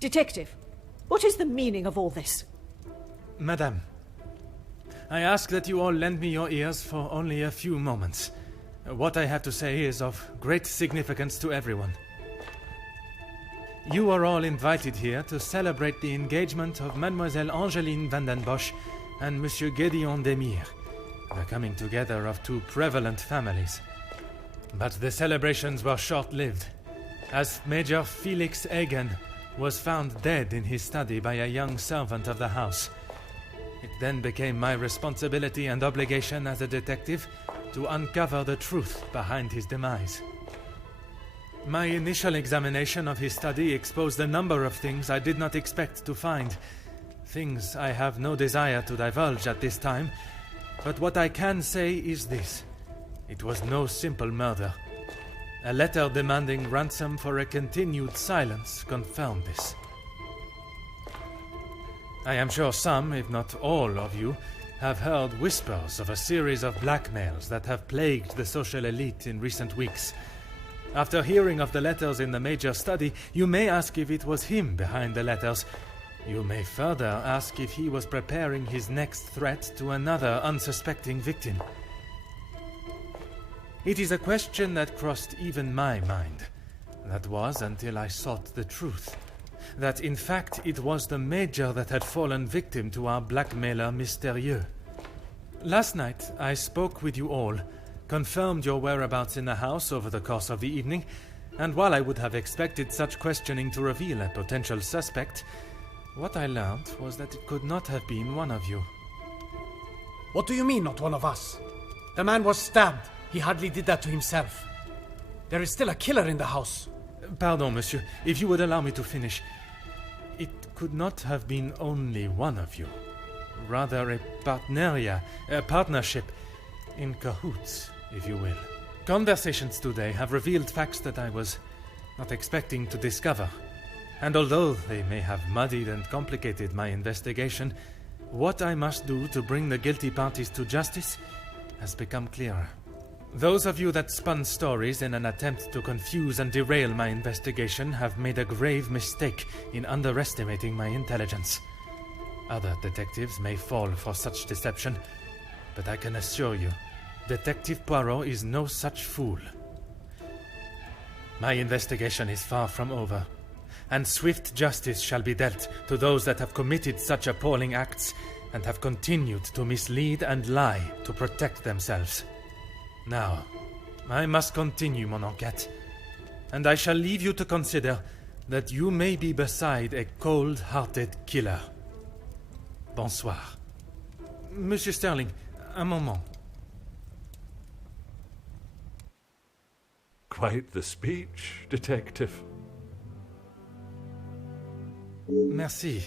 Detective, what is the meaning of all this? Madame, I ask that you all lend me your ears for only a few moments. What I have to say is of great significance to everyone. You are all invited here to celebrate the engagement of Mademoiselle Angeline van den Bosch and Monsieur Gédéon Demire, the coming together of two prevalent families. But the celebrations were short-lived, as Major Felix Hagen was found dead in his study by a young servant of the house. It then became my responsibility and obligation as a detective to uncover the truth behind his demise. My initial examination of his study exposed a number of things I did not expect to find. Things I have no desire to divulge at this time, but what I can say is this. It was no simple murder. A letter demanding ransom for a continued silence confirmed this. I am sure some, if not all of you, have heard whispers of a series of blackmails that have plagued the social elite in recent weeks. After hearing of the letters in the Major's study, you may ask if it was him behind the letters. You may further ask if he was preparing his next threat to another unsuspecting victim. It is a question that crossed even my mind. That was until I sought the truth. That in fact it was the Major that had fallen victim to our blackmailer Mystérieux. Last night I spoke with you all, confirmed your whereabouts in the house over the course of the evening, and while I would have expected such questioning to reveal a potential suspect, what I learned was that it could not have been one of you. What do you mean, not one of us? The man was stabbed. He hardly did that to himself. There is still a killer in the house. Pardon, monsieur, if you would allow me to finish. It could not have been only one of you. Rather a partnership, in cahoots, if you will. Conversations today have revealed facts that I was not expecting to discover. And although they may have muddied and complicated my investigation, what I must do to bring the guilty parties to justice has become clearer. Those of you that spun stories in an attempt to confuse and derail my investigation have made a grave mistake in underestimating my intelligence. Other detectives may fall for such deception, but I can assure you, Detective Poirot is no such fool. My investigation is far from over, and swift justice shall be dealt to those that have committed such appalling acts and have continued to mislead and lie to protect themselves. Now, I must continue mon enquête, and I shall leave you to consider that you may be beside a cold-hearted killer. Bonsoir. Monsieur Sterling, un moment. Quite the speech, detective. Merci,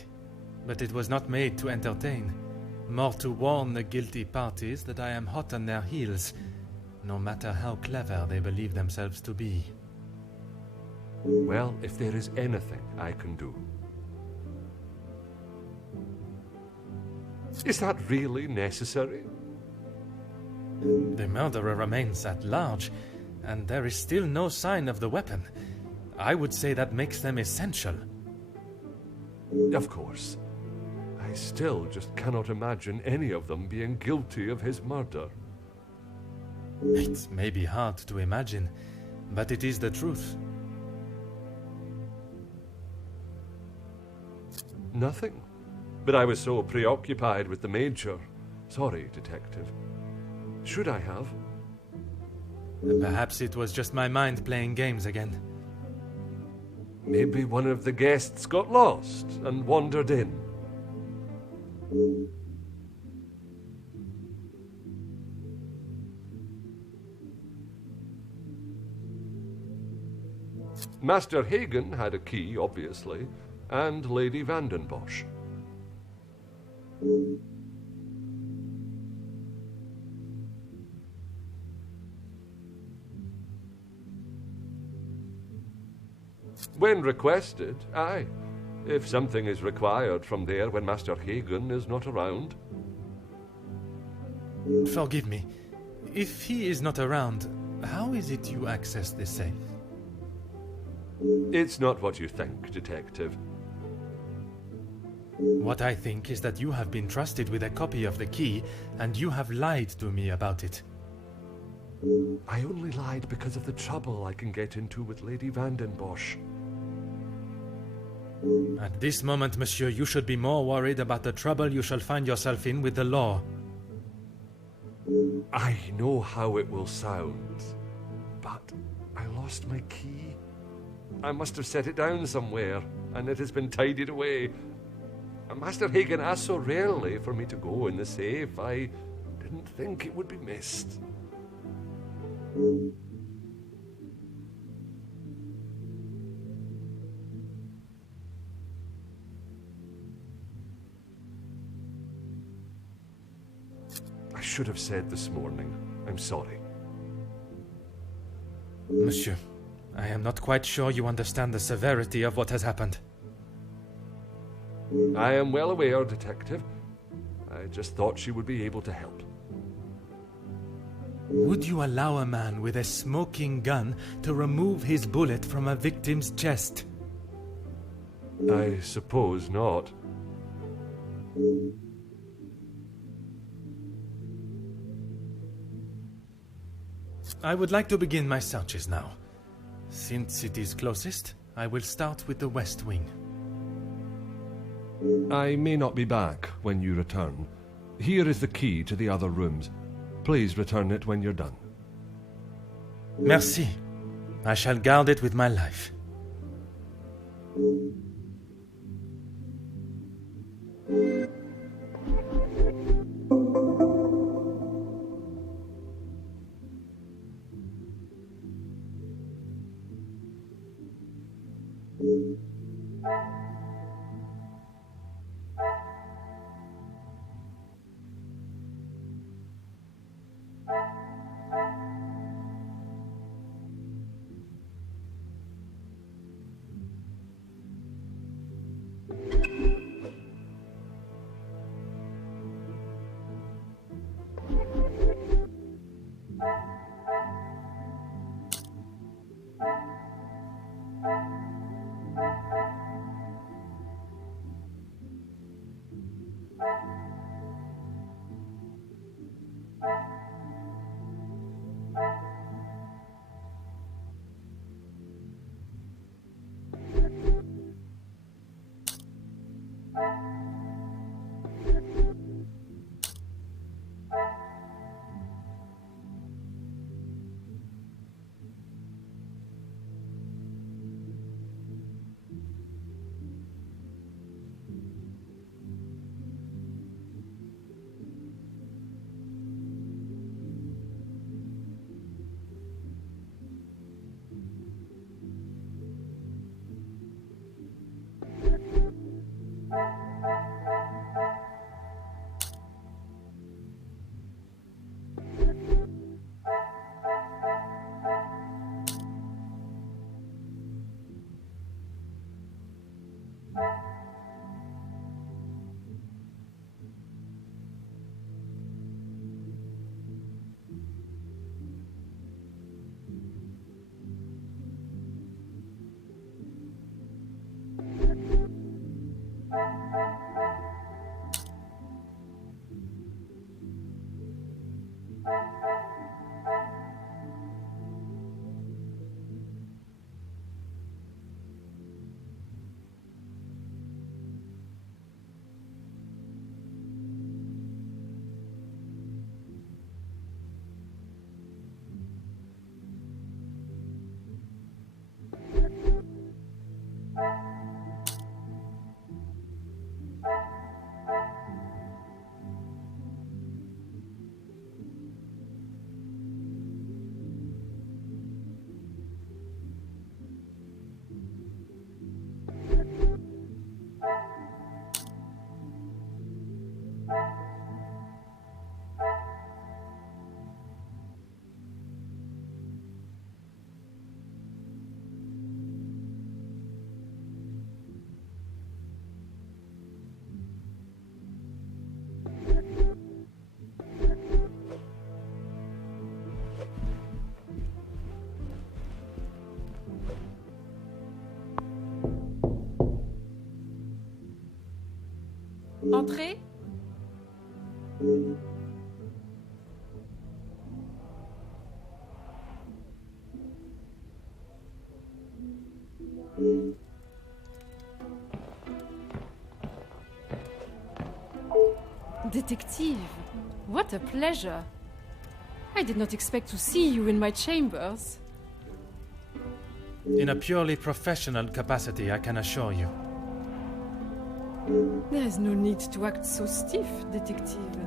but it was not made to entertain, more to warn the guilty parties that I am hot on their heels, no matter how clever they believe themselves to be. Well, if there is anything I can do. Is that really necessary? The murderer remains at large, and there is still no sign of the weapon. I would say that makes them essential. Of course. I still just cannot imagine any of them being guilty of his murder. It may be hard to imagine, but it is the truth. Nothing. But I was so preoccupied with the Major. Sorry, detective. Should I have? Perhaps it was just my mind playing games again. Maybe one of the guests got lost and wandered in. Master Hagen had a key, obviously, and Lady Van den Bosch. When requested, aye. If something is required from there when Master Hagen is not around. Forgive me. If he is not around, how is it you access the safe? It's not what you think, Detective. What I think is that you have been trusted with a copy of the key, and you have lied to me about it. I only lied because of the trouble I can get into with Lady Vandenbosch. At this moment, monsieur, you should be more worried about the trouble you shall find yourself in with the law. I know how it will sound, but I lost my key. I must have set it down somewhere, and it has been tidied away. Master Hagen asked so rarely for me to go in the safe, I didn't think it would be missed. I should have said this morning. I'm sorry. Monsieur, I am not quite sure you understand the severity of what has happened. I am well aware, Detective. I just thought she would be able to help. Would you allow a man with a smoking gun to remove his bullet from a victim's chest? I suppose not. I would like to begin my searches now. Since it is closest, I will start with the West Wing. I may not be back when you return. Here is the key to the other rooms. Please return it when you're done. Merci. I shall guard it with my life. Entrez. Detective, what a pleasure. I did not expect to see you in my chambers. In a purely professional capacity, I can assure you. There is no need to act so stiff, Detective.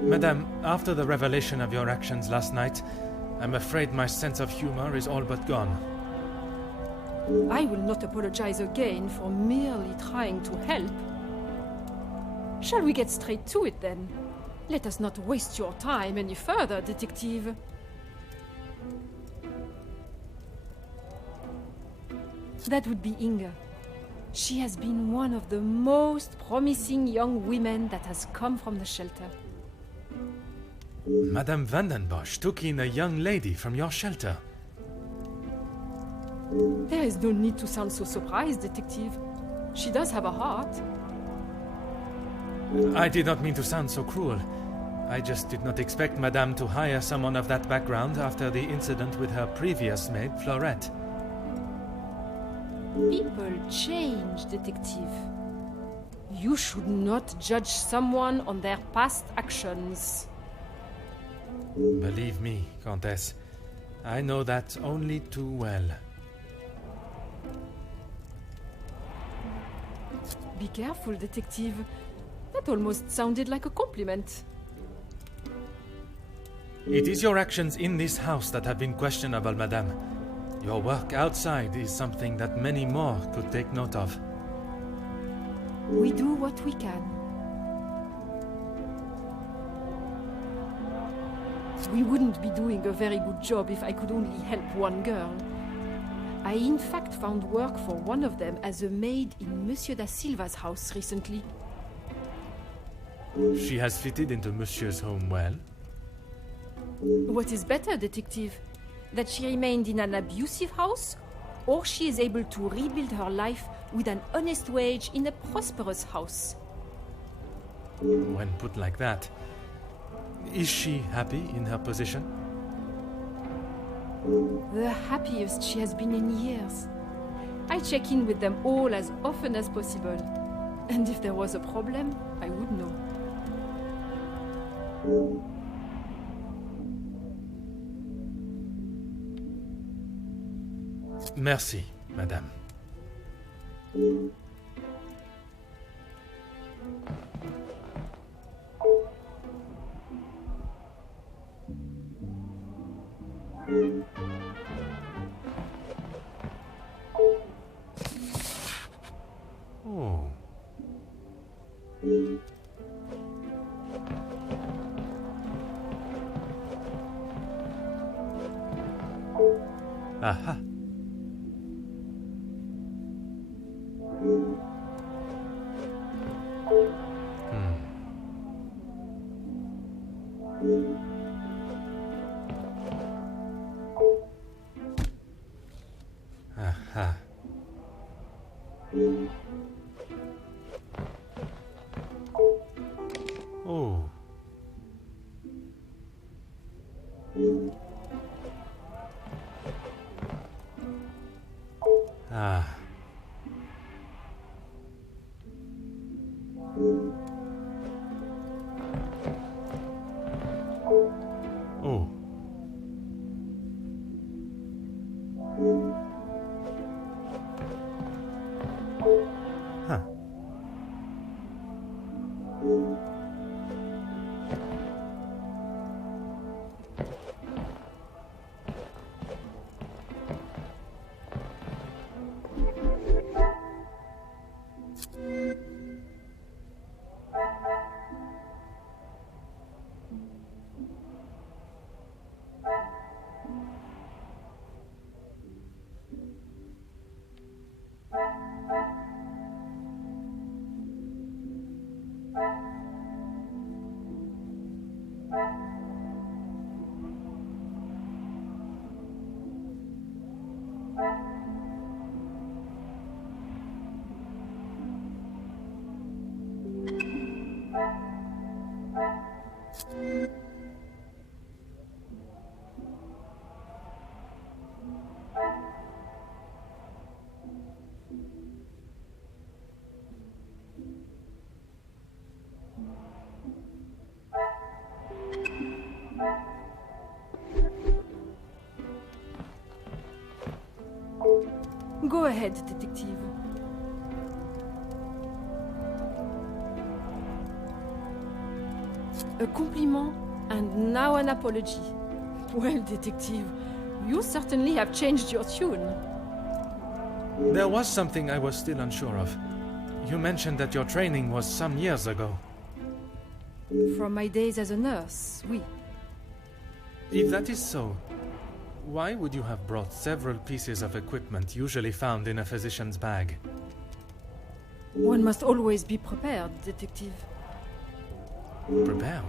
Madame, after the revelation of your actions last night, I'm afraid my sense of humor is all but gone. I will not apologize again for merely trying to help. Shall we get straight to it then? Let us not waste your time any further, Detective. That would be Inga. She has been one of the most promising young women that has come from the shelter. Madame Vandenbosch took in a young lady from your shelter. There is no need to sound so surprised, Detective. She does have a heart. I did not mean to sound so cruel. I just did not expect Madame to hire someone of that background after the incident with her previous maid, Florette. People change, Detective. You should not judge someone on their past actions. Believe me, Countess, I know that only too well. Be careful, Detective. That almost sounded like a compliment. It is your actions in this house that have been questionable, Madame. Your work outside is something that many more could take note of. We do what we can. We wouldn't be doing a very good job if I could only help one girl. I in fact found work for one of them as a maid in Monsieur da Silva's house recently. She has fitted into Monsieur's home well. What is better, Detective? That she remained in an abusive house, or she is able to rebuild her life with an honest wage in a prosperous house? When put like that, is she happy in her position? The happiest she has been in years. I check in with them all as often as possible. And if there was a problem, I would know. Merci, Madame. Oh. Aha. Aha. Oh. Ah. Oh. Huh. Go ahead, detective. A compliment and now an apology. Well, detective, you certainly have changed your tune. There was something I was still unsure of. You mentioned that your training was some years ago. From my days as a nurse, oui. If that is so, why would you have brought several pieces of equipment usually found in a physician's bag? One must always be prepared, detective. Prepared?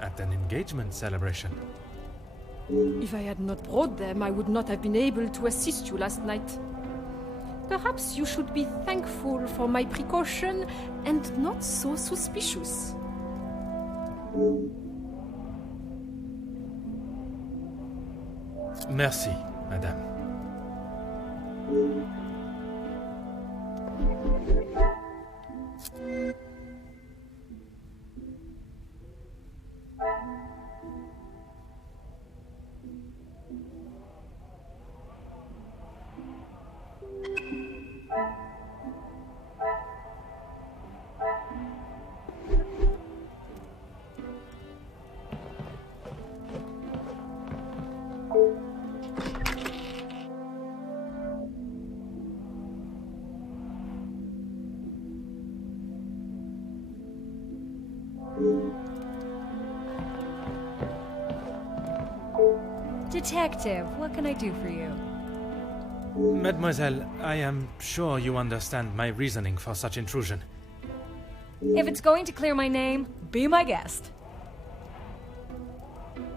At an engagement celebration? If I had not brought them, I would not have been able to assist you last night. Perhaps you should be thankful for my precaution and not so suspicious. Merci, madame. Detective, what can I do for you? Mademoiselle, I am sure you understand my reasoning for such intrusion. If it's going to clear my name, be my guest.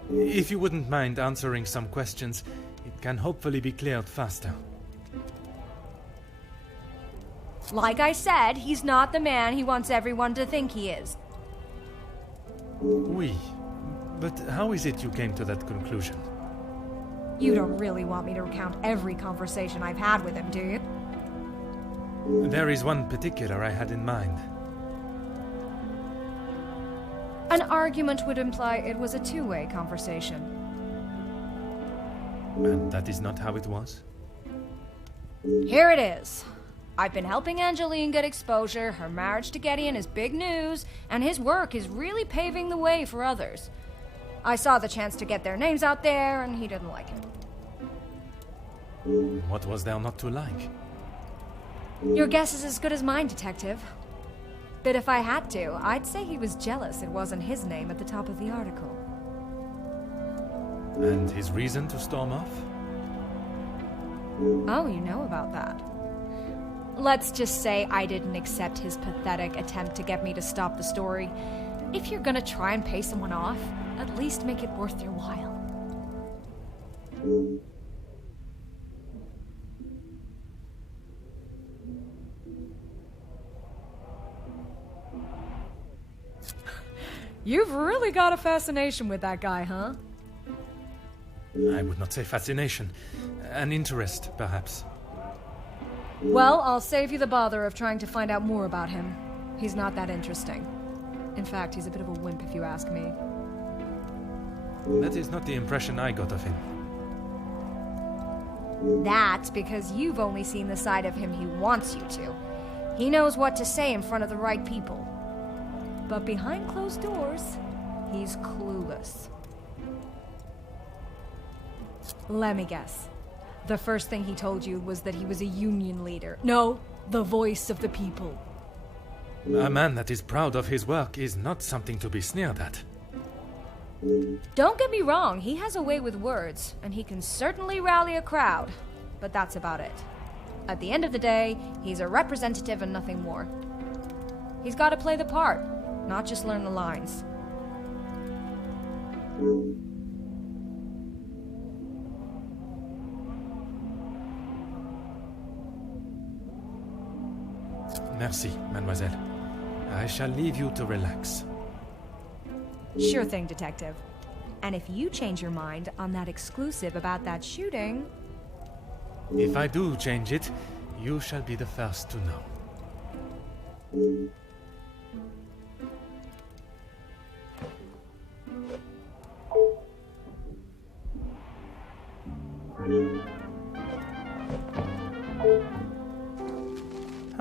If you wouldn't mind answering some questions, it can hopefully be cleared faster. Like I said, he's not the man he wants everyone to think he is. Oui, but how is it you came to that conclusion? You don't really want me to recount every conversation I've had with him, do you? There is one particular I had in mind. An argument would imply it was a two-way conversation. And that is not how it was? Here it is. I've been helping Angeline get exposure, her marriage to Gideon is big news, and his work is really paving the way for others. I saw the chance to get their names out there, and he didn't like it. What was there not to like? Your guess is as good as mine, Detective. But if I had to, I'd say he was jealous it wasn't his name at the top of the article. And his reason to storm off? Oh, you know about that. Let's just say I didn't accept his pathetic attempt to get me to stop the story. If you're gonna try and pay someone off, at least make it worth their while. You've really got a fascination with that guy, huh? I would not say fascination. An interest, perhaps. Well, I'll save you the bother of trying to find out more about him. He's not that interesting. In fact, he's a bit of a wimp if you ask me. That is not the impression I got of him. That's because you've only seen the side of him he wants you to. He knows what to say in front of the right people. But behind closed doors, he's clueless. Let me guess. The first thing he told you was that he was a union leader. No, the voice of the people. A man that is proud of his work is not something to be sneered at. Don't get me wrong, he has a way with words, and he can certainly rally a crowd. But that's about it. At the end of the day, he's a representative and nothing more. He's got to play the part, not just learn the lines. Merci, mademoiselle. I shall leave you to relax. Sure thing, Detective. And if you change your mind on that exclusive about that shooting... If I do change it, you shall be the first to know.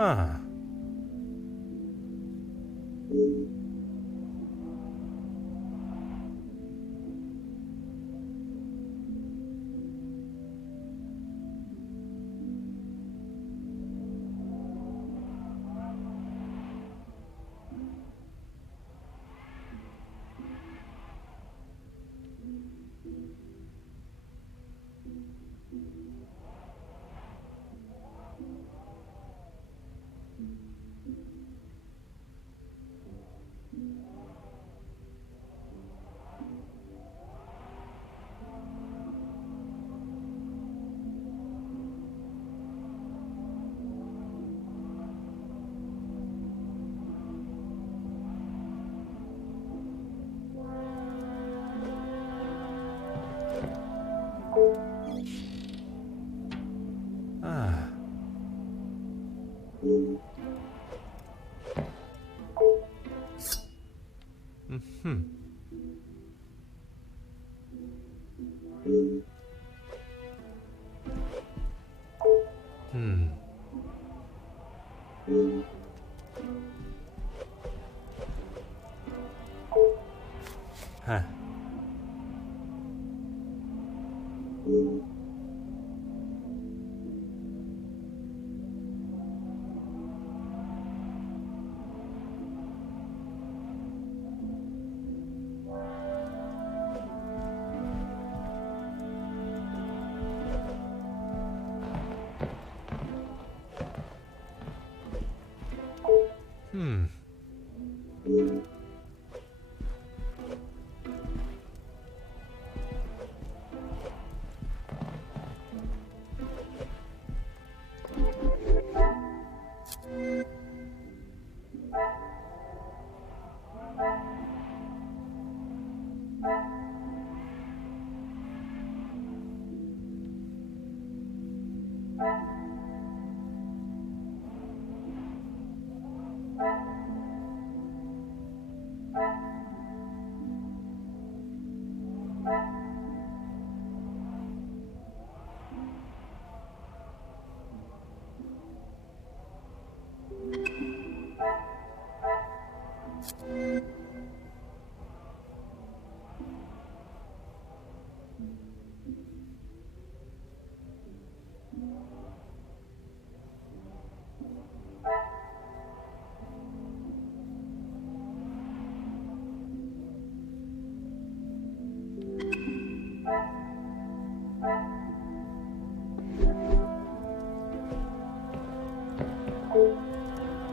Huh. Huh.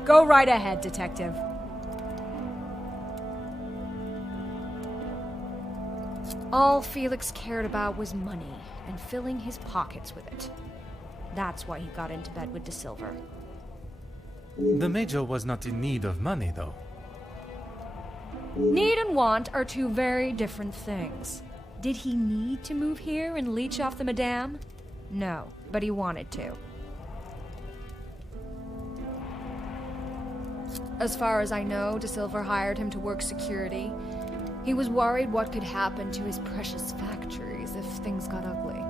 Go right ahead, Detective. All Felix cared about was money and filling his pockets with it. That's why he got into bed with De Silver. The Major was not in need of money, though. Need and want are two very different things. Did he need to move here and leech off the Madame? No, but he wanted to. As far as I know, De Silver hired him to work security. He was worried what could happen to his precious factories if things got ugly.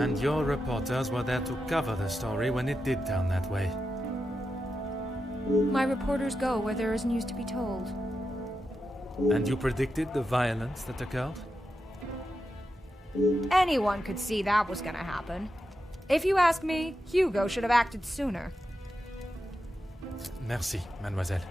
And your reporters were there to cover the story when it did turn that way. My reporters go where there is news to be told. And you predicted the violence that occurred? Anyone could see that was gonna happen. If you ask me, Hugo should have acted sooner. Merci, mademoiselle.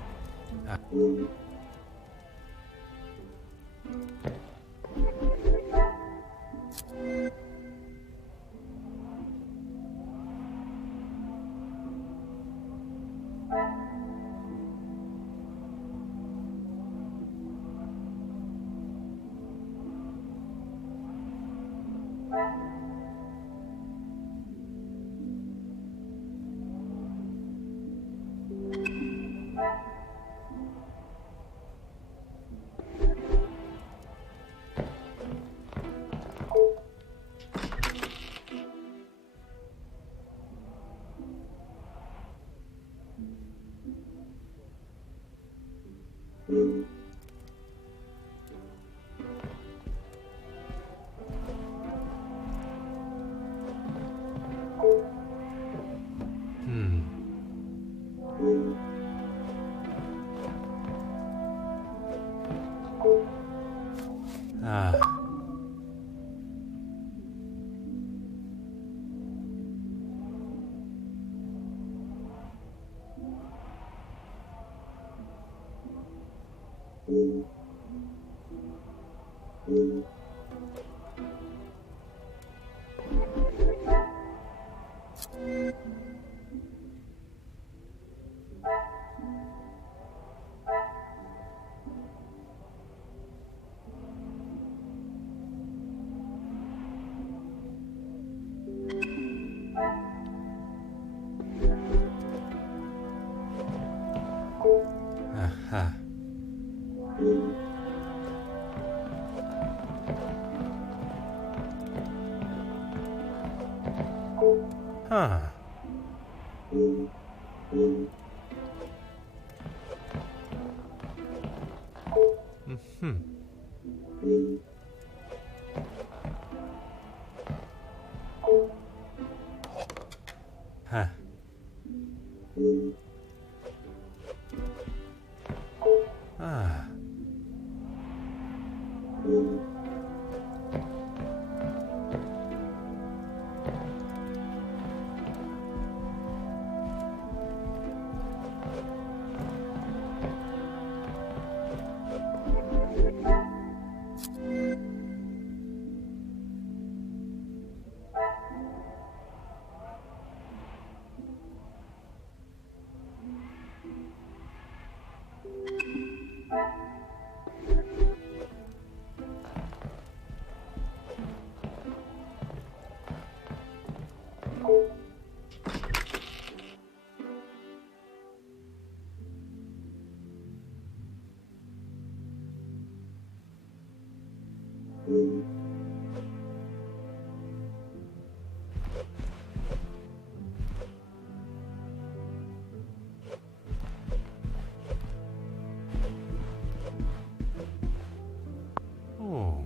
Aha. Huh. Mm-hmm. Huh. Ah. Oh.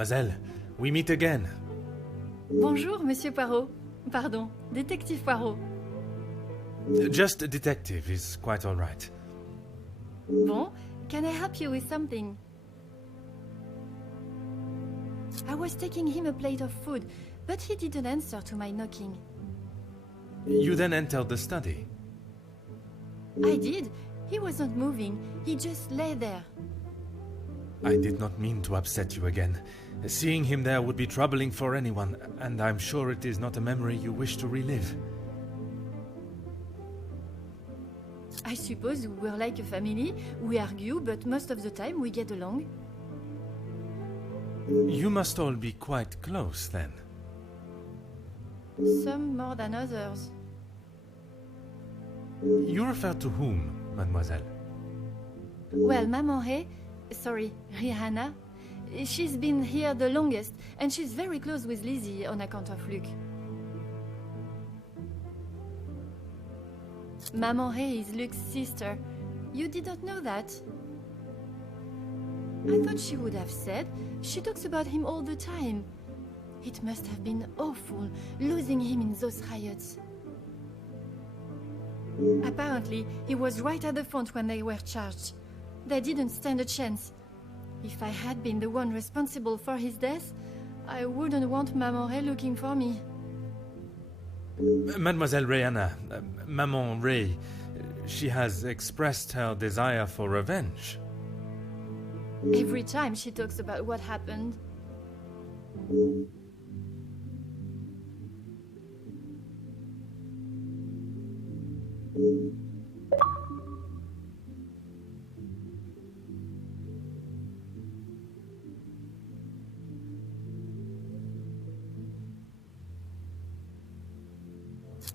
Mademoiselle, we meet again. Bonjour, Monsieur Poirot. Pardon, Détective Poirot. Just a detective is quite all right. Bon, can I help you with something? I was taking him a plate of food, but he didn't answer to my knocking. You then entered the study. I did. He wasn't moving. He just lay there. I did not mean to upset you again. Seeing him there would be troubling for anyone, and I'm sure it is not a memory you wish to relive. I suppose we're like a family. We argue, but most of the time we get along. You must all be quite close, then. Some more than others. You refer to whom, mademoiselle? Well, Maman sorry, Rihanna, she's been here the longest, and she's very close with Lizzie on account of Luke. Maman is Luke's sister. You didn't know that? I thought she would have said. She talks about him all the time. It must have been awful, losing him in those riots. Apparently, he was right at the front when they were charged. They didn't stand a chance. If I had been the one responsible for his death, I wouldn't want Maman looking for me. Mademoiselle Rihanna, Maman Ray, She has expressed her desire for revenge. Every time she talks about what happened.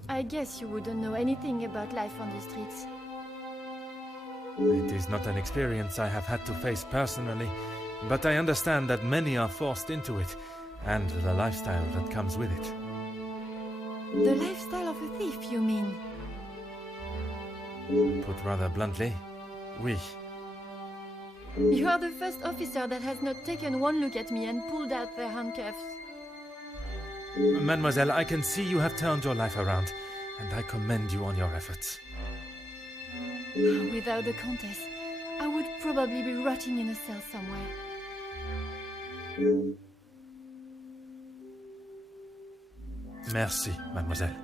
I guess you wouldn't know anything about life on the streets. It is not an experience I have had to face personally, but I understand that many are forced into it, and the lifestyle that comes with it. The lifestyle of a thief, you mean? Put rather bluntly, oui. You are the first officer that has not taken one look at me and pulled out their handcuffs. Mademoiselle, I can see you have turned your life around, and I commend you on your efforts. Without the Countess, I would probably be rotting in a cell somewhere. Merci, mademoiselle.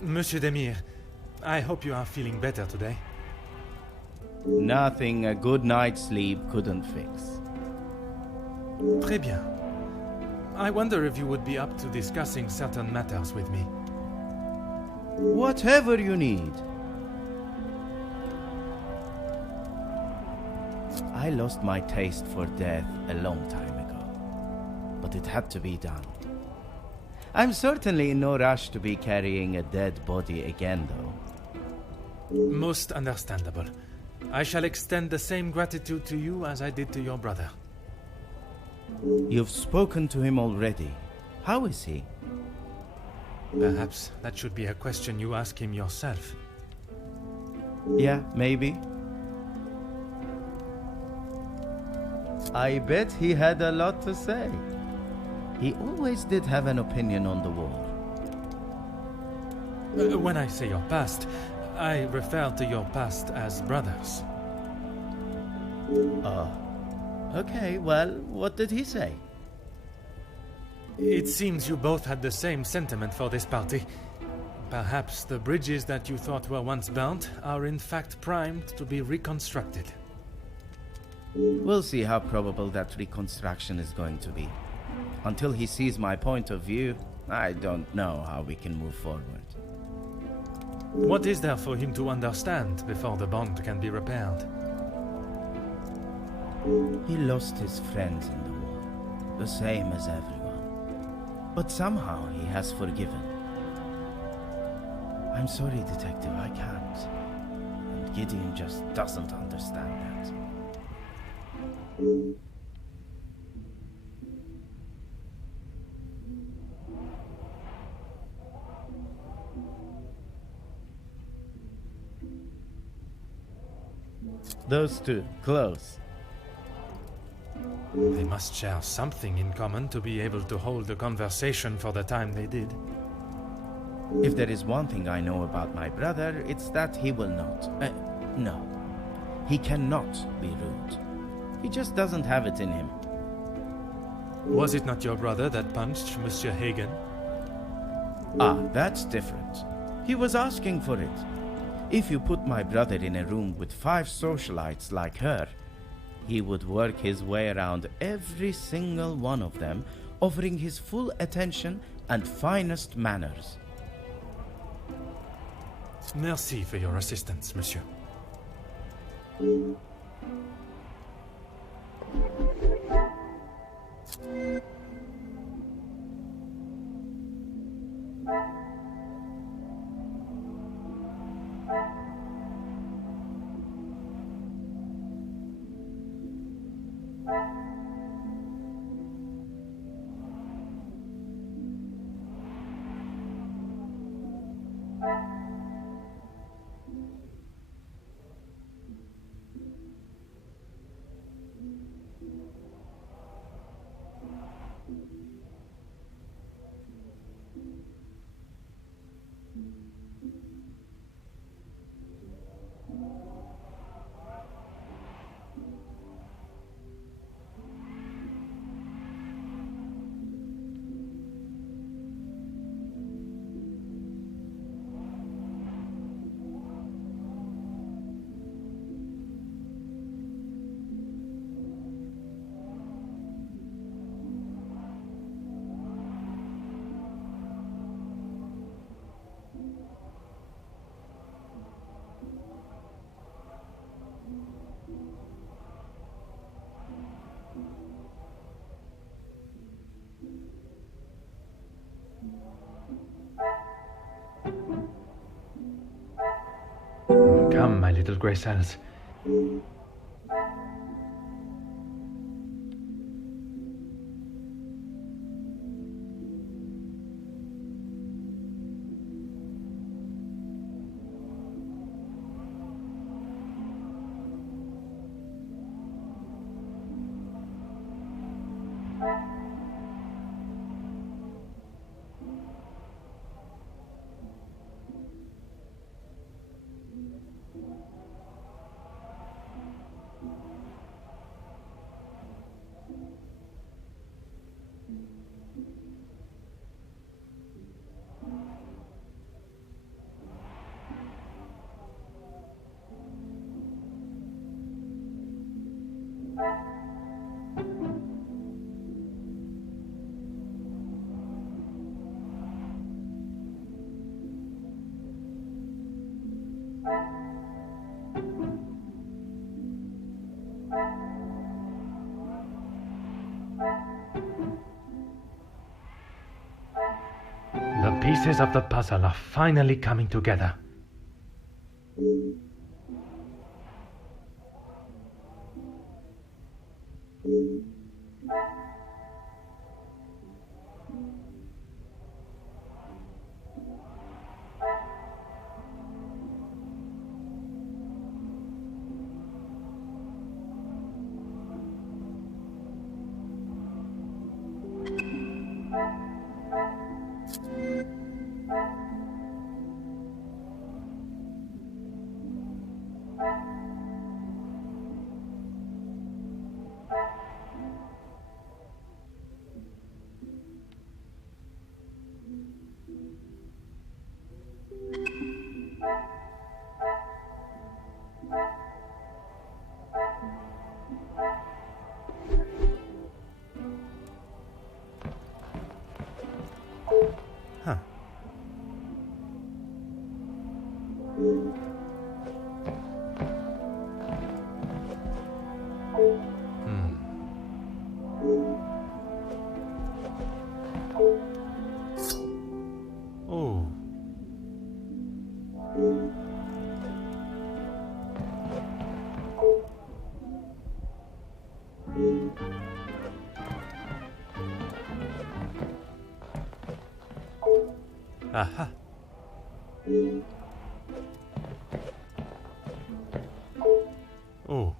Monsieur Demir, I hope you are feeling better today. Nothing a good night's sleep couldn't fix. Très bien. I wonder if you would be up to discussing certain matters with me. Whatever you need. I lost my taste for death a long time ago, but it had to be done. I'm certainly in no rush to be carrying a dead body again, though. Most understandable. I shall extend the same gratitude to you as I did to your brother. You've spoken to him already. How is he? Perhaps that should be a question you ask him yourself. Yeah, maybe. I bet he had a lot to say. He always did have an opinion on the war. When I say your past, I refer to your past as brothers. Oh. Okay, well, what did he say? It seems you both had the same sentiment for this party. Perhaps the bridges that you thought were once burnt are in fact primed to be reconstructed. We'll see how probable that reconstruction is going to be. Until he sees my point of view, I don't know how we can move forward. What is there for him to understand before the bond can be repaired? He lost his friends in the war, the same as everyone. But somehow he has forgiven. I'm sorry, Detective, I can't. And Gideon just doesn't understand that. Those two, close. They must share something in common to be able to hold a conversation for the time they did. If there is one thing I know about my brother, it's that he will not. No. He cannot be rude. He just doesn't have it in him. Was it not your brother that punched Monsieur Hagen? Ah, that's different. He was asking for it. If you put my brother in a room with 5 socialites like her, he would work his way around every single one of them, offering his full attention and finest manners. Merci for your assistance, monsieur. Come, my little grey cells. The pieces of the puzzle are finally coming together. Huh. Oh. Aha. Oh.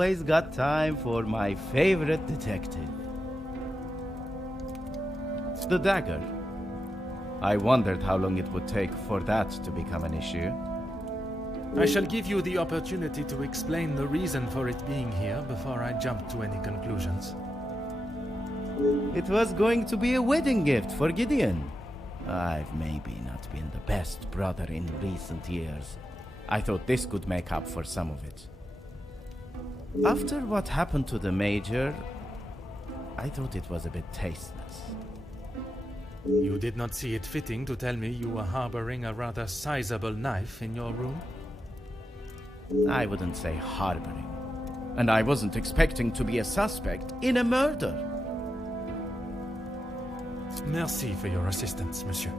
always got time for my favorite detective. The dagger. I wondered how long it would take for that to become an issue. I shall give you the opportunity to explain the reason for it being here before I jump to any conclusions. It was going to be a wedding gift for Gideon. I've maybe not been the best brother in recent years. I thought this could make up for some of it. After what happened to the Major, I thought it was a bit tasteless. You did not see it fitting to tell me you were harboring a rather sizable knife in your room? I wouldn't say harboring. And I wasn't expecting to be a suspect in a murder. Merci for your assistance, monsieur.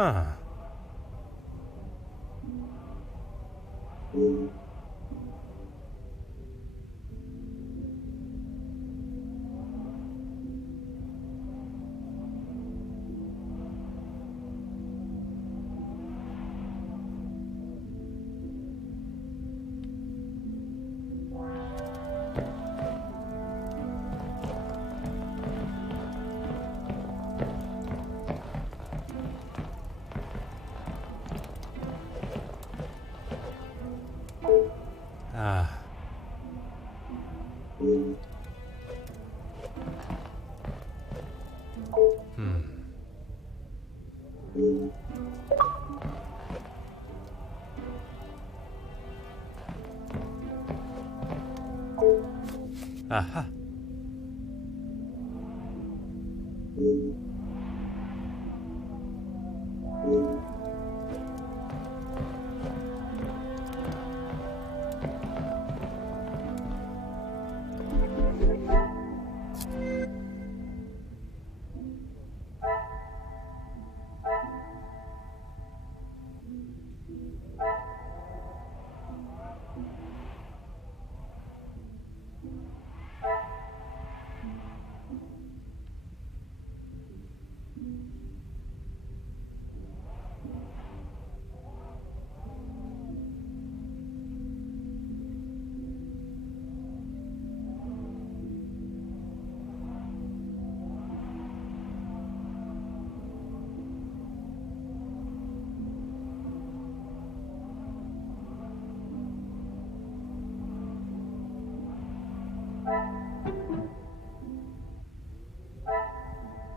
Ah. Aha.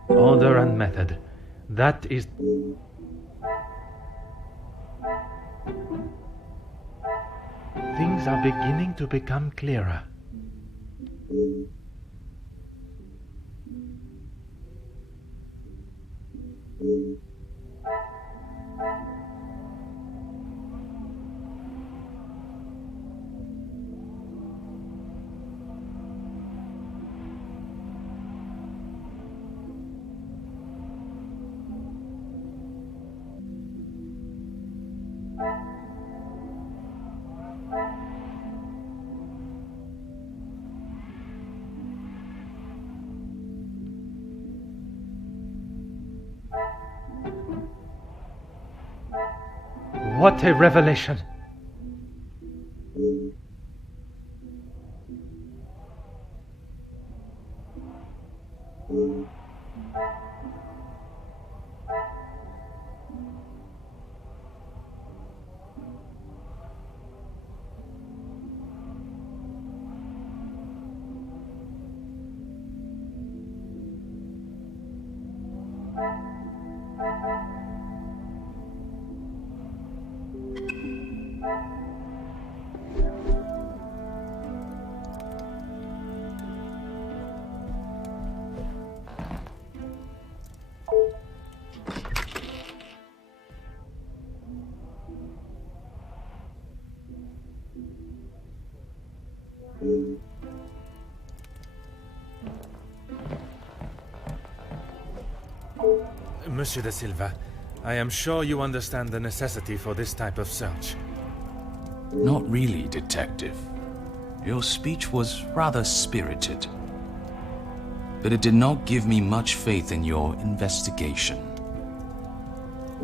Order and method. That is... Things are beginning to become clearer. What a revelation! Monsieur de Silva, I am sure you understand the necessity for this type of search. Not really, Detective. Your speech was rather spirited. But it did not give me much faith in your investigation.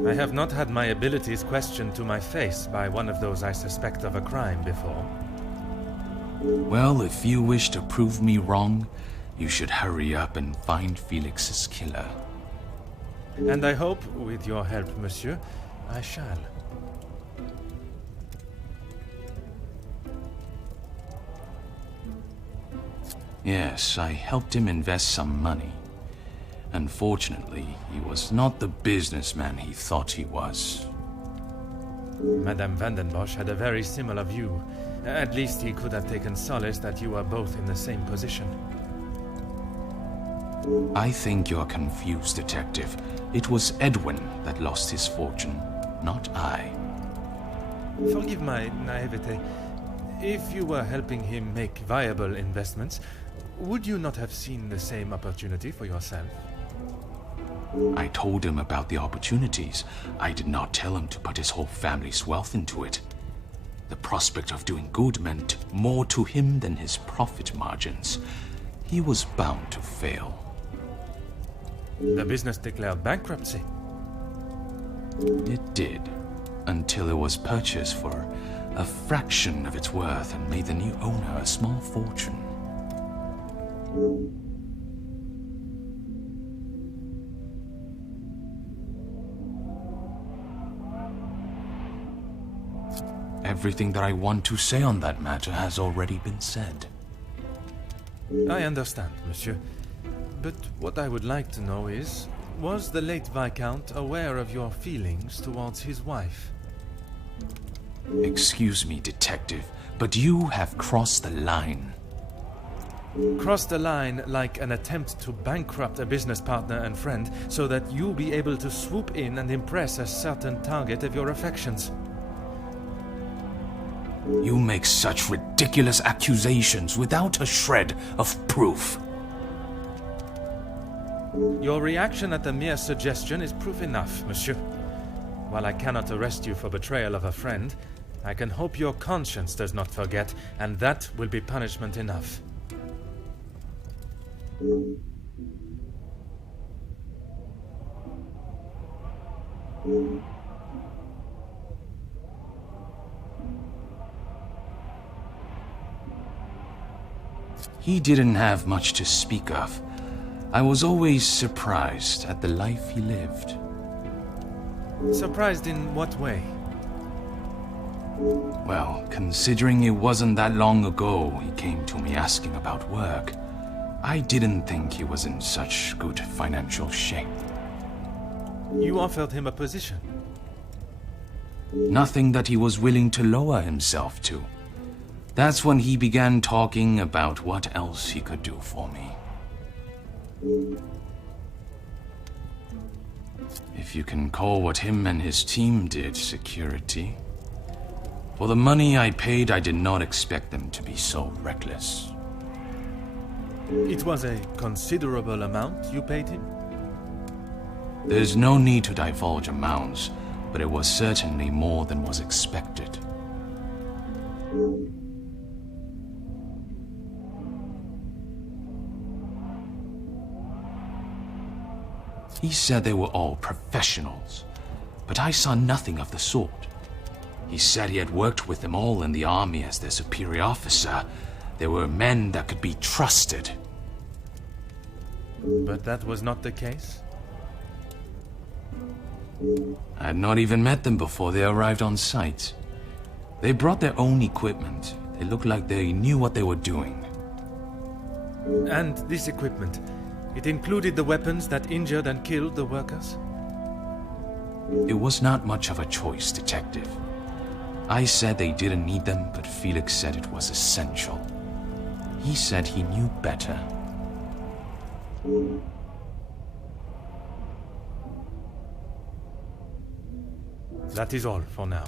I have not had my abilities questioned to my face by one of those I suspect of a crime before. Well, if you wish to prove me wrong, you should hurry up and find Felix's killer. And I hope, with your help, monsieur, I shall. Yes, I helped him invest some money. Unfortunately, he was not the businessman he thought he was. Madame van den Bosch had a very similar view. At least he could have taken solace that you were both in the same position. I think you're confused, Detective. It was Edwin that lost his fortune, not I. Forgive my naivete. If you were helping him make viable investments, would you not have seen the same opportunity for yourself? I told him about the opportunities. I did not tell him to put his whole family's wealth into it. The prospect of doing good meant more to him than his profit margins. He was bound to fail. The business declared bankruptcy. It did, until it was purchased for a fraction of its worth and made the new owner a small fortune. Everything that I want to say on that matter has already been said. I understand, monsieur. But what I would like to know is, was the late Viscount aware of your feelings towards his wife? Excuse me, Detective, but you have crossed the line. Crossed the line like an attempt to bankrupt a business partner and friend so that you'll be able to swoop in and impress a certain target of your affections. You make such ridiculous accusations without a shred of proof. Your reaction at the mere suggestion is proof enough, monsieur. While I cannot arrest you for betrayal of a friend, I can hope your conscience does not forget, and that will be punishment enough. He didn't have much to speak of. I was always surprised at the life he lived. Surprised in what way? Well, considering it wasn't that long ago he came to me asking about work, I didn't think he was in such good financial shape. You offered him a position. Nothing that he was willing to lower himself to. That's when he began talking about what else he could do for me. If you can call what him and his team did security. For the money I paid, I did not expect them to be so reckless. It was a considerable amount you paid him? There's no need to divulge amounts, but it was certainly more than was expected. He said they were all professionals, but I saw nothing of the sort. He said he had worked with them all in the army as their superior officer. They were men that could be trusted. But that was not the case? I had not even met them before they arrived on site. They brought their own equipment. They looked like they knew what they were doing. And this equipment, it included the weapons that injured and killed the workers? It was not much of a choice, Detective. I said they didn't need them, but Felix said it was essential. He said he knew better. That is all for now.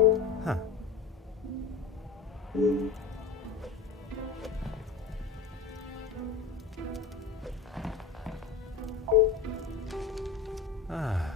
Huh. Ah.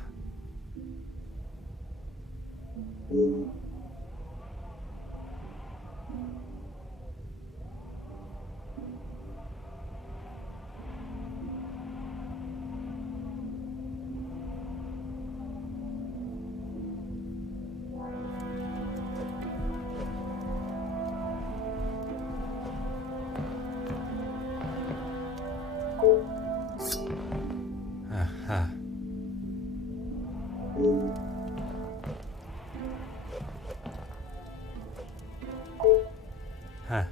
Aha. Huh.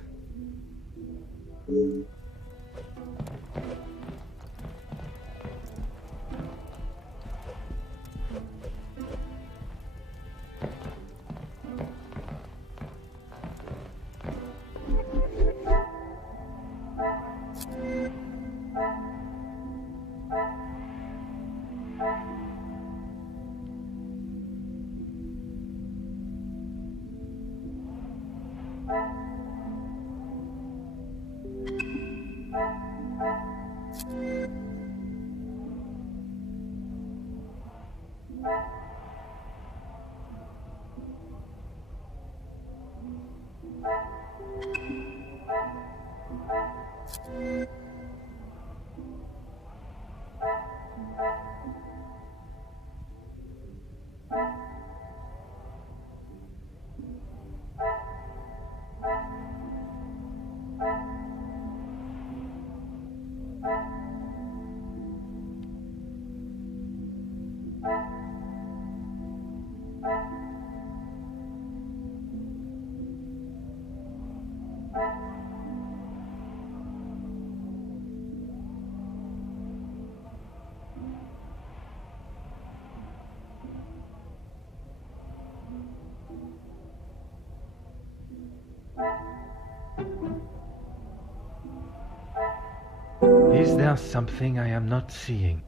Is there something I am not seeing?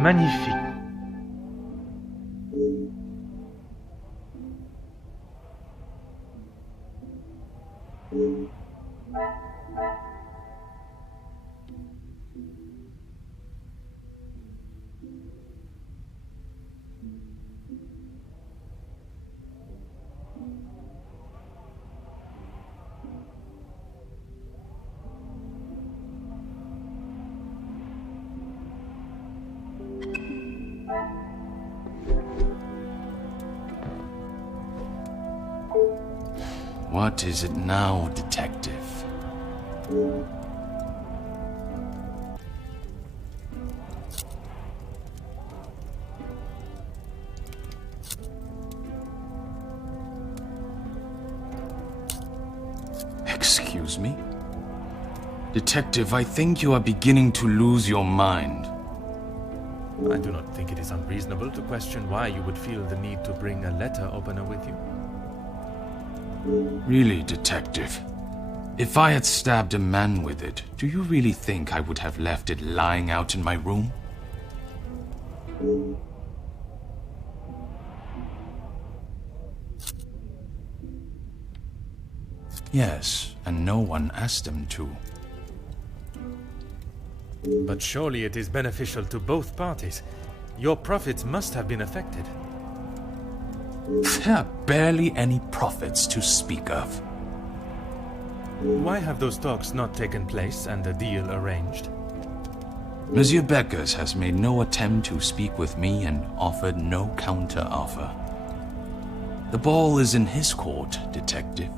Magnifique. What is it now, detective? Excuse me? Detective, I think you are beginning to lose your mind. I do not think it is unreasonable to question why you would feel the need to bring a letter opener with you. Really, detective? If I had stabbed a man with it, do you really think I would have left it lying out in my room? Yes, and no one asked them to. But surely it is beneficial to both parties. Your profits must have been affected. There are barely any profits to speak of. Why have those talks not taken place and the deal arranged? Monsieur Beckers has made no attempt to speak with me and offered no counter-offer. The ball is in his court, detective.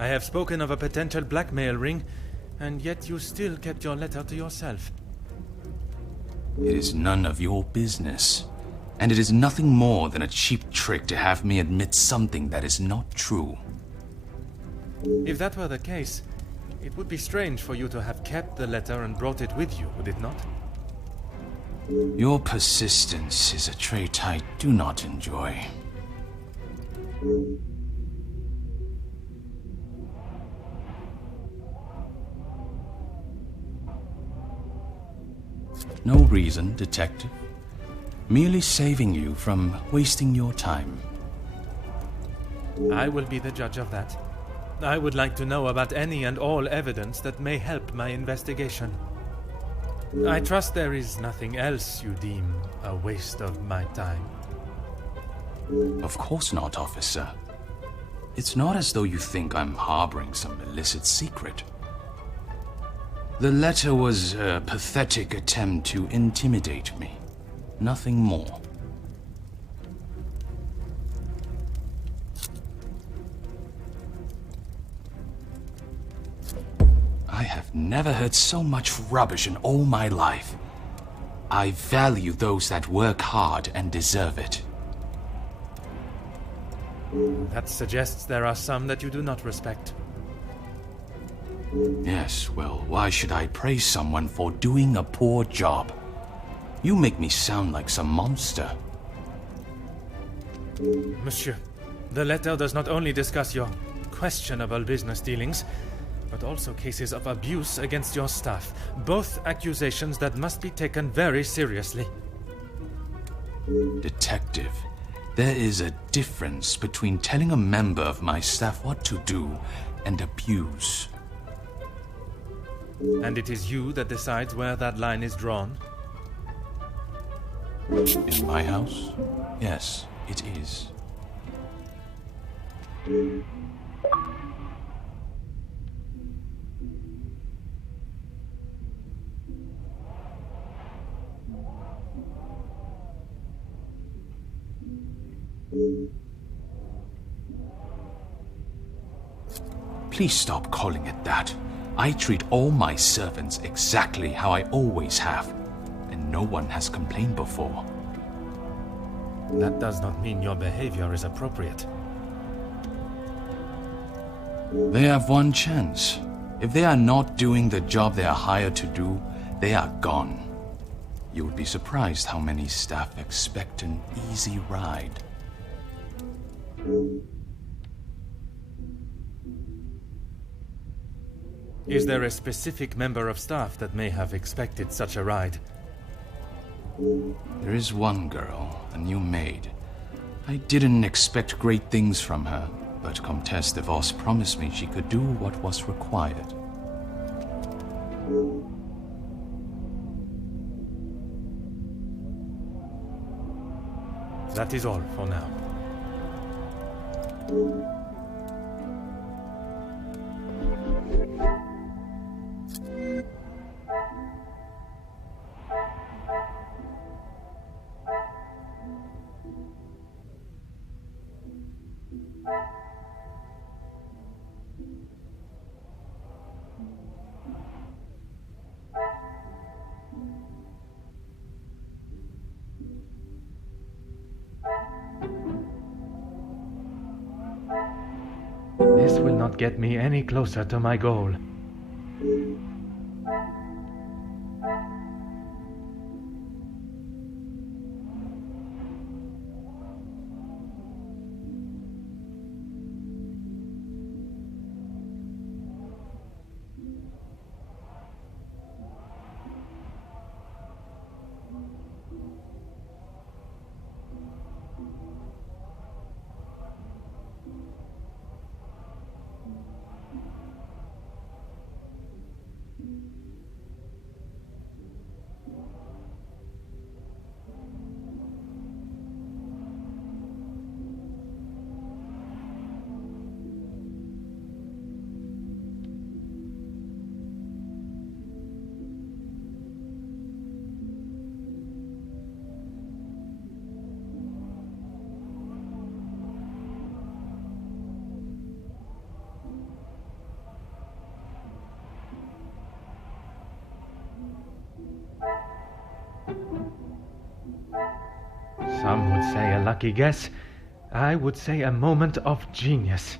I have spoken of a potential blackmail ring, and yet you still kept your letter to yourself. It is none of your business. And it is nothing more than a cheap trick to have me admit something that is not true. If that were the case, it would be strange for you to have kept the letter and brought it with you, would it not? Your persistence is a trait I do not enjoy. No reason, Detective. Merely saving you from wasting your time. I will be the judge of that. I would like to know about any and all evidence that may help my investigation. I trust there is nothing else you deem a waste of my time. Of course not, officer. It's not as though you think I'm harboring some illicit secret. The letter was a pathetic attempt to intimidate me. Nothing more. I have never heard so much rubbish in all my life. I value those that work hard and deserve it. That suggests there are some that you do not respect. Yes, well, why should I praise someone for doing a poor job? You make me sound like some monster. Monsieur, the letter does not only discuss your questionable business dealings, but also cases of abuse against your staff. Both accusations that must be taken very seriously. Detective, there is a difference between telling a member of my staff what to do and abuse. And it is you that decides where that line is drawn? In my house? Yes, it is. Please stop calling it that. I treat all my servants exactly how I always have, and no one has complained before. That does not mean your behavior is appropriate. They have one chance. If they are not doing the job they are hired to do, they are gone. You would be surprised how many staff expect an easy ride. Is there a specific member of staff that may have expected such a ride? There is one girl, a new maid. I didn't expect great things from her, but Comtesse de Vos promised me she could do what was required. That is all for now. This will not get me any closer to my goal. lucky guess, I would say a moment of genius.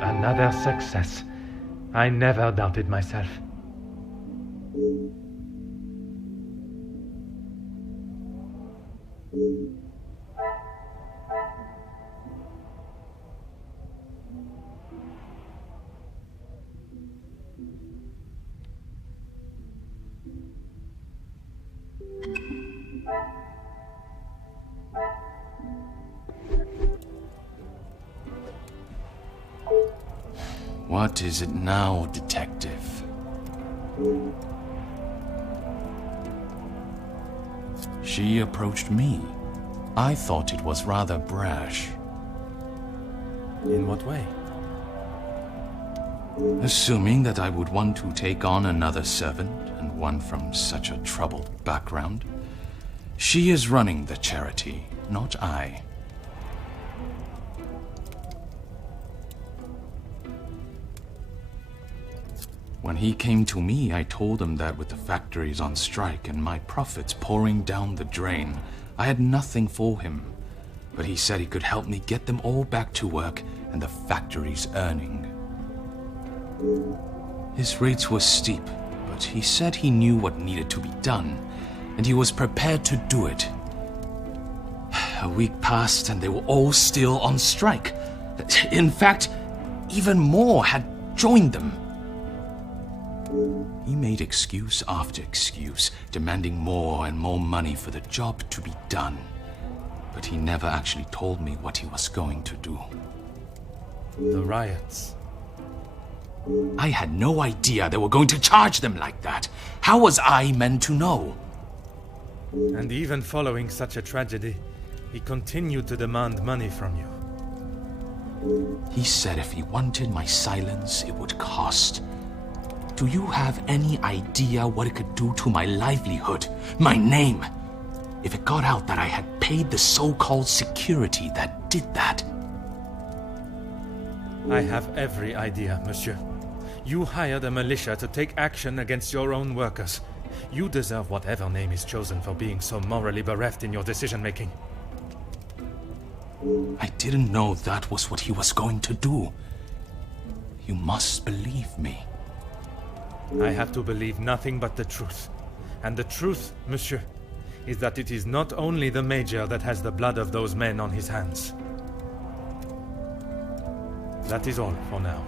Another success. I never doubted myself. What is it now, detective? She approached me. I thought it was rather brash. In what way? Assuming that I would want to take on another servant, and one from such a troubled background. She is running the charity, not I. When he came to me, I told him that with the factories on strike and my profits pouring down the drain, I had nothing for him. But he said he could help me get them all back to work and the factories earning. His rates were steep, but he said he knew what needed to be done, and he was prepared to do it. A week passed and they were all still on strike. In fact, even more had joined them. He made excuse after excuse, demanding more and more money for the job to be done. But he never actually told me what he was going to do. The riots. I had no idea they were going to charge them like that. How was I meant to know? And even following such a tragedy, he continued to demand money from you. He said if he wanted my silence, it would cost. Do you have any idea what it could do to my livelihood, my name? If it got out that I had paid the so-called security that did that. I have every idea, monsieur. You hired a militia to take action against your own workers. You deserve whatever name is chosen for being so morally bereft in your decision-making. I didn't know that was what he was going to do. You must believe me. I have to believe nothing but the truth. And the truth, monsieur, is that it is not only the Major that has the blood of those men on his hands. That is all for now.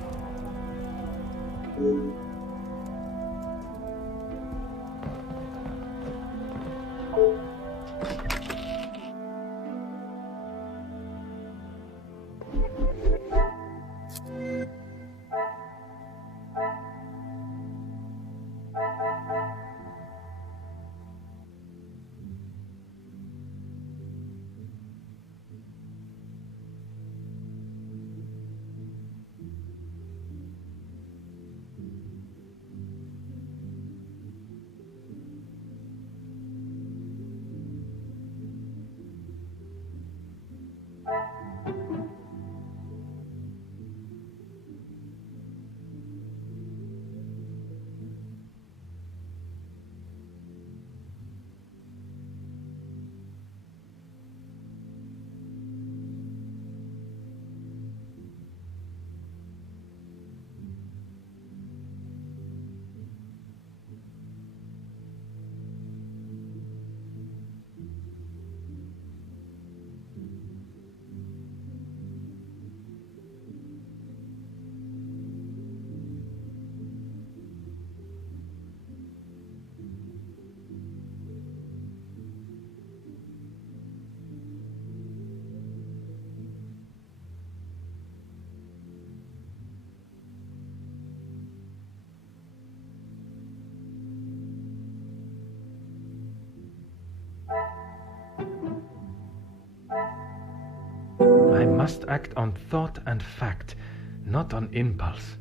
must act on thought and fact, not on impulse.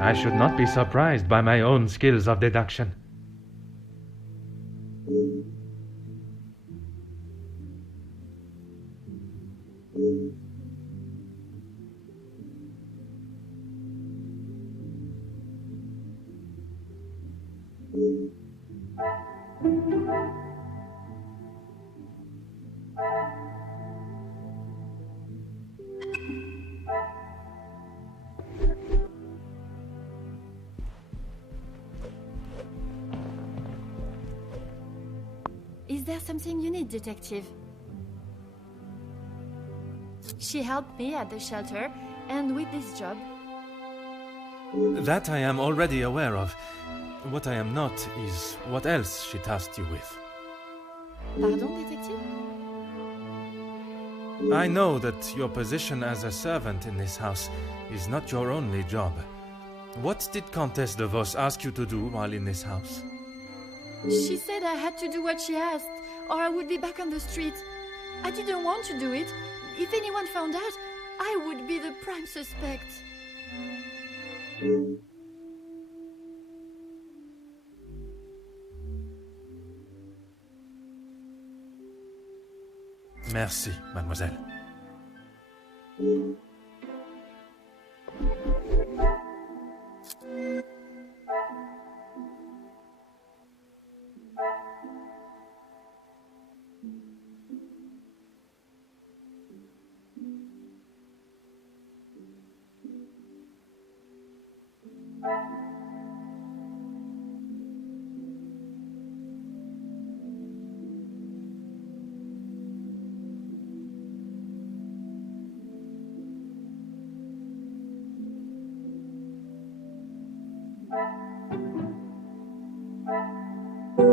I should not be surprised by my own skills of deduction. Is there something you need, Detective? She helped me at the shelter, and with this job. That I am already aware of. What I am not is what else she tasked you with. Pardon, Detective? I know that your position as a servant in this house is not your only job. What did Countess de Vos ask you to do while in this house? She said I had to do what she asked, or I would be back on the street. I didn't want to do it. If anyone found out, I would be the prime suspect. Merci, mademoiselle.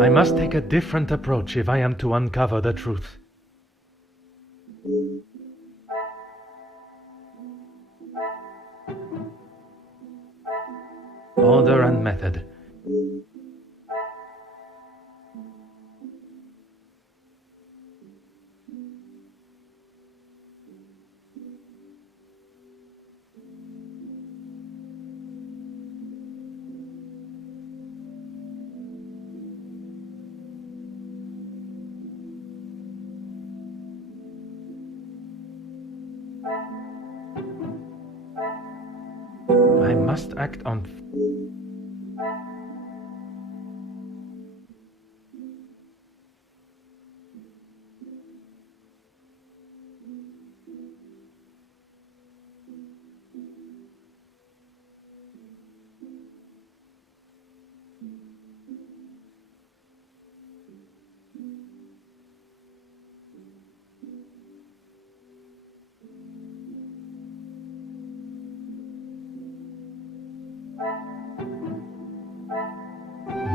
I must take a different approach if I am to uncover the truth. Order and method. I must act on...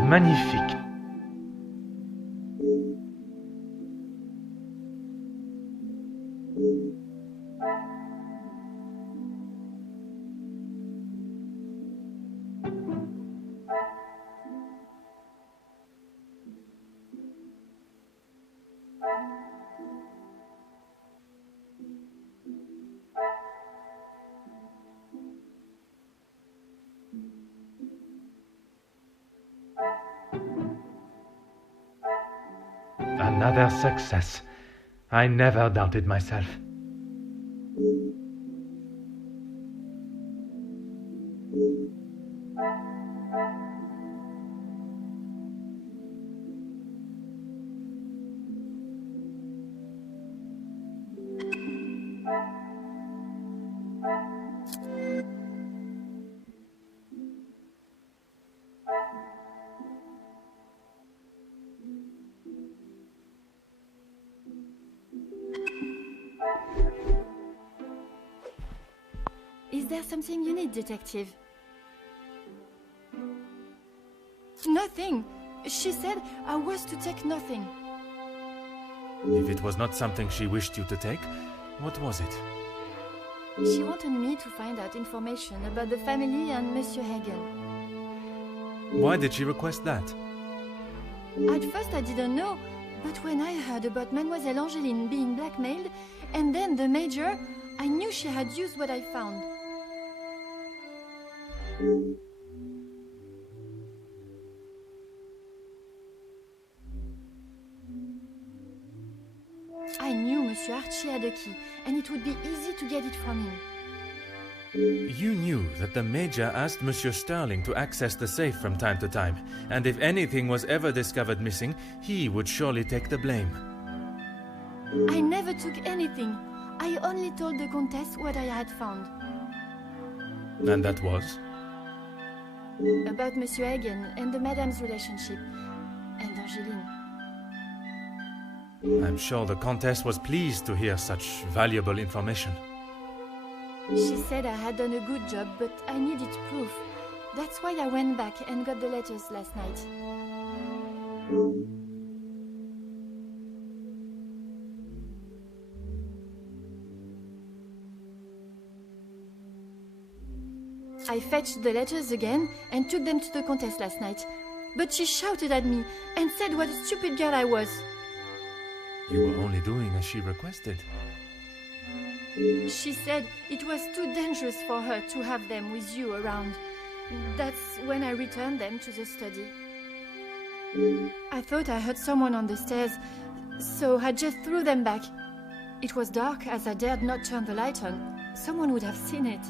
Magnifique. Another success. I never doubted myself. Is there something you need, detective? Nothing. She said I was to take nothing. If it was not something she wished you to take, what was it? She wanted me to find out information about the family and Monsieur Hagen. Why did she request that? At first I didn't know, but when I heard about Mademoiselle Angeline being blackmailed, and then the Major, I knew she had used what I found. I knew Monsieur Archie had a key, and it would be easy to get it from him. You knew that the Major asked Monsieur Sterling to access the safe from time to time, and if anything was ever discovered missing, he would surely take the blame. I never took anything. I only told the Countess what I had found. And that was? About Monsieur Hagen and the Madame's relationship, and Angeline. I'm sure the Countess was pleased to hear such valuable information. She said I had done a good job, but I needed proof. That's why I went back and got the letters last night. I fetched the letters again and took them to the Countess last night. But she shouted at me and said what a stupid girl I was. You were only doing as she requested. She said it was too dangerous for her to have them with you around. That's when I returned them to the study. I thought I heard someone on the stairs, so I just threw them back. It was dark, as I dared not turn the light on. Someone would have seen it.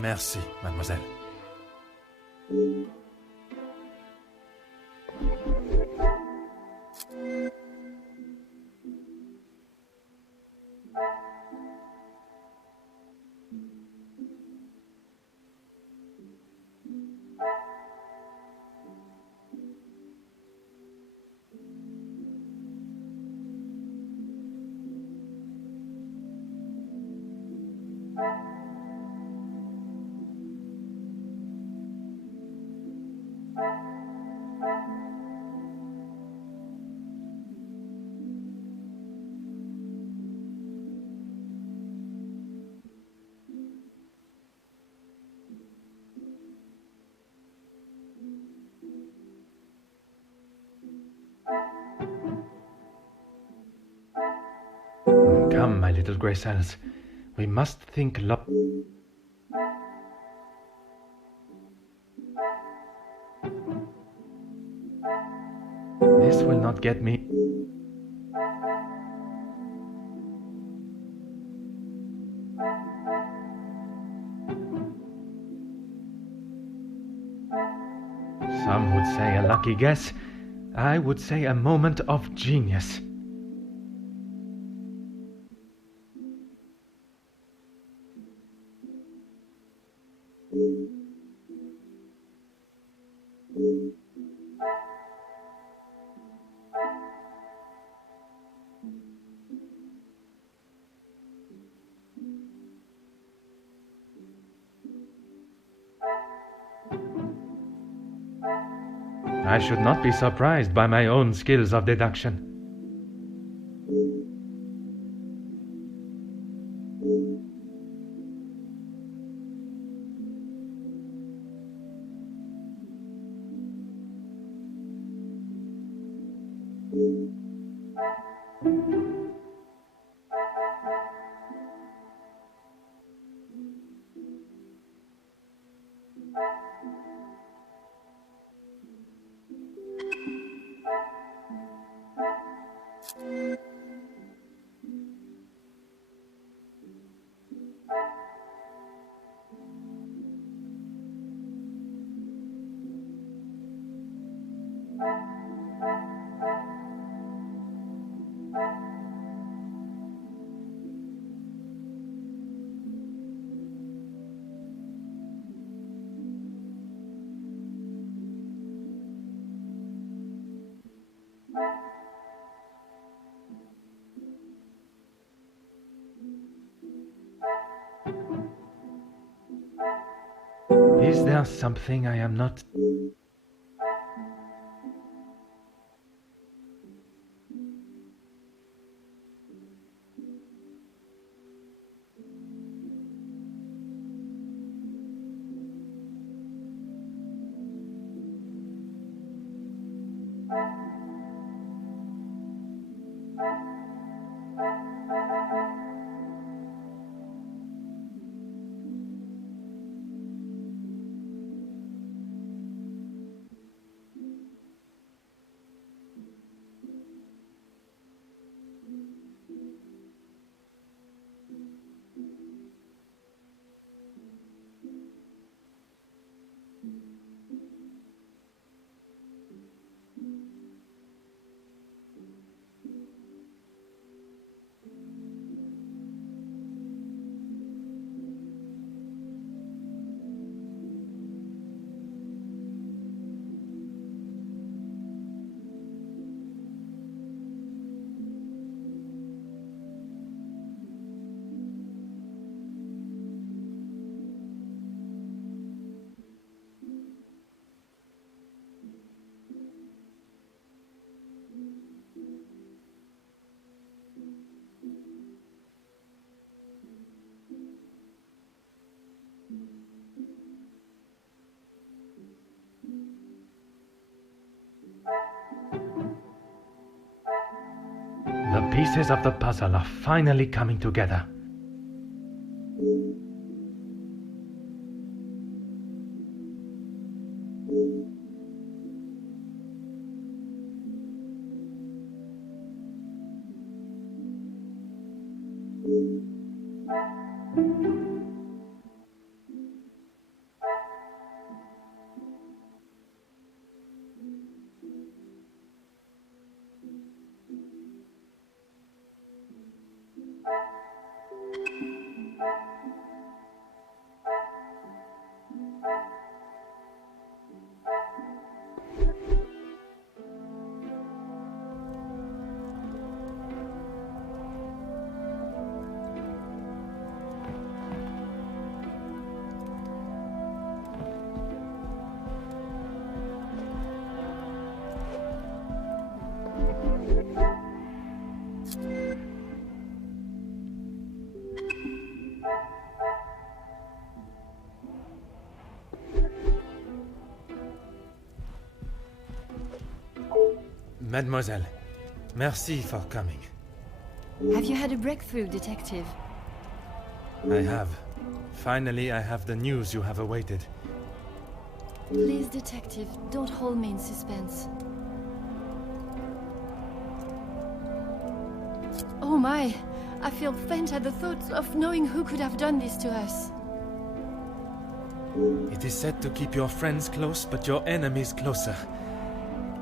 Merci, mademoiselle. Come, my little grey cells. We must think This will not get me. Some would say a lucky guess. I would say a moment of genius. I should not be surprised by my own skills of deduction. Is there something I am not... The pieces of the puzzle are finally coming together. Mademoiselle, merci for coming. Have you had a breakthrough, Detective? I have. Finally, I have the news you have awaited. Please, Detective, don't hold me in suspense. Oh my, I feel faint at the thought of knowing who could have done this to us. It is said to keep your friends close, but your enemies closer.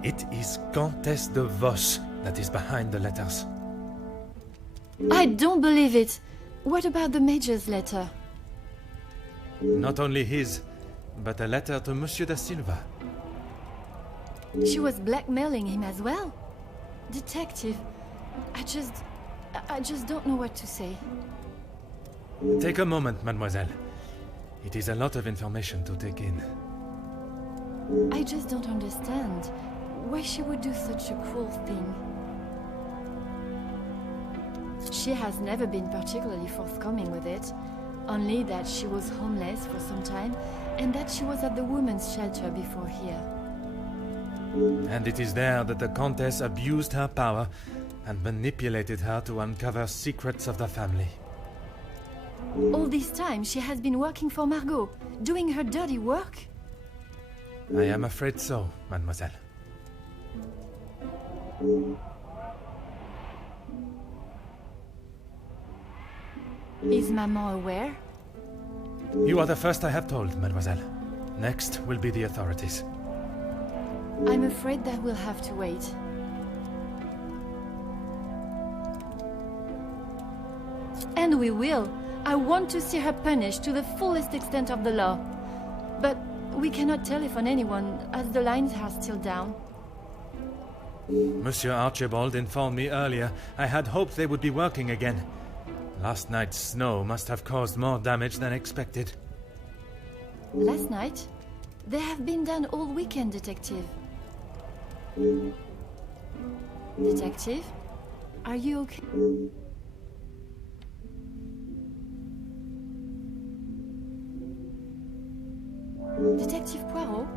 It is Countess de Vos that is behind the letters. I don't believe it. What about the Major's letter? Not only his, but a letter to Monsieur da Silva. She was blackmailing him as well? Detective, I just don't know what to say. Take a moment, mademoiselle. It is a lot of information to take in. I just don't understand why she would do such a cruel thing. She has never been particularly forthcoming with it, only that she was homeless for some time and that she was at the women's shelter before here. And it is there that the Countess abused her power and manipulated her to uncover secrets of the family. All this time she has been working for Margot, doing her dirty work? I am afraid so, mademoiselle. Is Maman aware? You are the first I have told, mademoiselle. Next will be the authorities. I'm afraid that we'll have to wait. And we will. I want to see her punished to the fullest extent of the law. But we cannot telephone anyone, as the lines are still down. Monsieur Archibald informed me earlier. I had hoped they would be working again. Last night's snow must have caused more damage than expected. Last night? They have been done all weekend, Detective. Detective? Are you okay? Detective Poirot?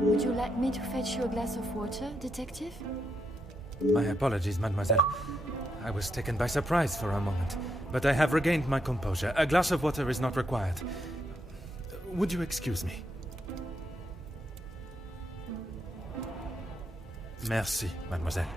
Would you like me to fetch you a glass of water, Detective? My apologies, mademoiselle. I was taken by surprise for a moment, but I have regained my composure. A glass of water is not required. Would you excuse me? Merci, mademoiselle.